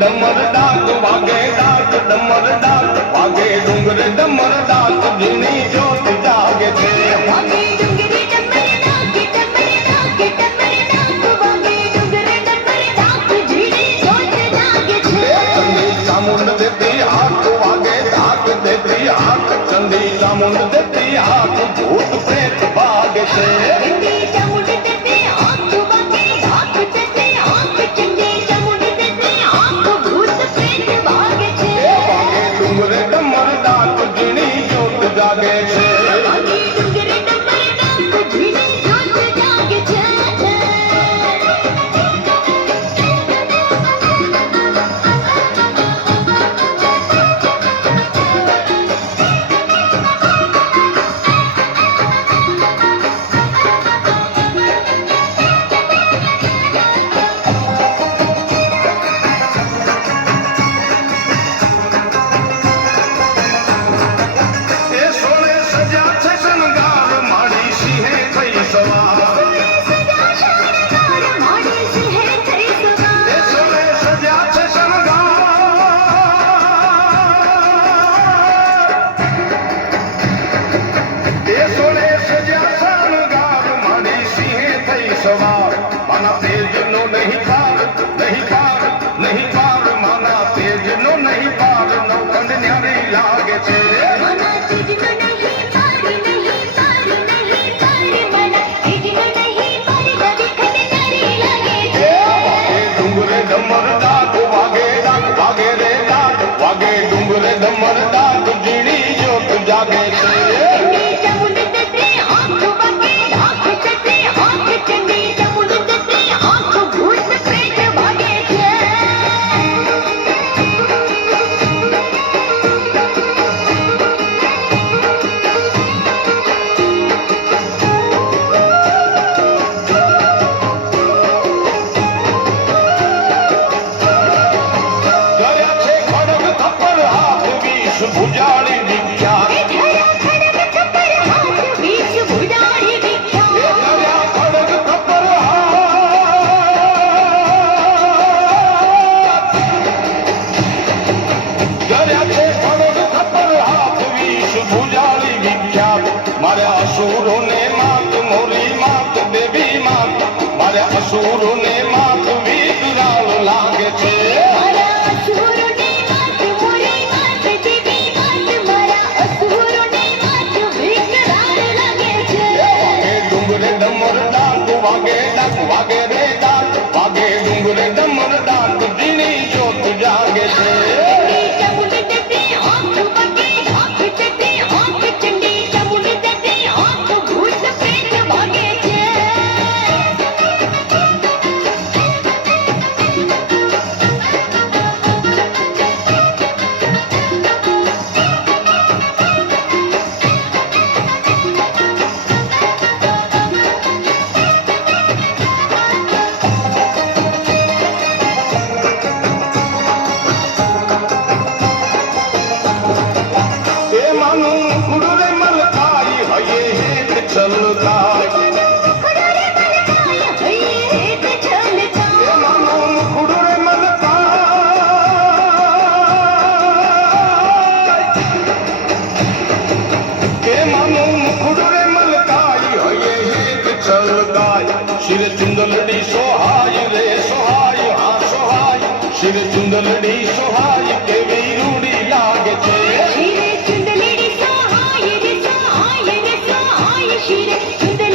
डमर डाक वागे डाक डमर डाक वागे डूंगर डमर डाक जिनी जोत जागे थे वागे डूंगरे डमर डाक डमर डाक डमर डाक वागे डूंगरे डमर डाक जिनी जोत जागे थे चंदी चामुंड देती हाथ वागे डाक देती हाथ चंदी चामुंड देती हाथ भूत प्रेत भागे थे चंदी चामुंड देती हाथ वागे डाक देती हाथ चंदी चामुंड देती हाथ भूत प्रेत भागे थे वागे डूंगरे डमर डाक जिनी जोत जागे थे वागे डूंगरे डमर डाक जिनी जोत जागे थे माना तेज नो नहीं पार नहीं पार नहीं पार माना तेज नो नहीं पार नौ कंड न्यारी लागे छे माना तेज नो नहीं पार नहीं पार नहीं पार माना तेज नो नहीं पार नवी कंड न्यारी लागे छे वागे डूंगरे डमर डाक वागे डाक वागे रे डाक वागे डूंगरे डमर डाक जीणी जोत जागे छे चंदी चामुंड देती हाथ वागे डाक देती हाथ चंदी चामुंड देती हाथ भूत प्रेत भागे छे કર્યા છે ખડગ થપ્પડ હાથ વીસ ભુજાળી વિખ્યાત ધરા ખડગ થપ્પડ હાથ વીસ ભુજાળી વિખ્યાત કર્યા ખડગ થપ્પડ હાથ કર્યા છે ખડગ થપ્પડ હાથ વીસ ભુજાળી વિખ્યાત મારા અસુરોને માત મોરી માત દેવી માત મારા અસુરોને માત વિકરાળ લાગે છે મારા અસુરોને માત મોરી માત દેવી માત મારા અસુરોને માત વિકરાળ લાગે છે વાગે ડુંગરે ડમર ડાક વાગે રે ડાક વાગે ડુંગરે ડમર ડાક જીની જોત જાગે છે ચંડી ચામુંડ દેતી હાથ વાગે ડાક દેતી હાથ ચંડી ચામુંડ દેતી હાથ ભૂત પ્રેત ભાગે છે એ માનું કુડરે મલકાઈ હયે હેત ચલકાય ખડરે મલકાય હૈયે હેત એ છલકાય માનું કુડરે મલકાય એ માનું કુડરે મલકાઈ હયે હેત ચલકાય શિર ચુંદલડી સોહાય રે સોહાય હા સોહાય શિર ચુંદલડી સોહાય કેવી રૂડી લાગે છે શિરે ચુંદલેડી સહાય રે સહાય રે સહાય શિરે ચુંદલેડી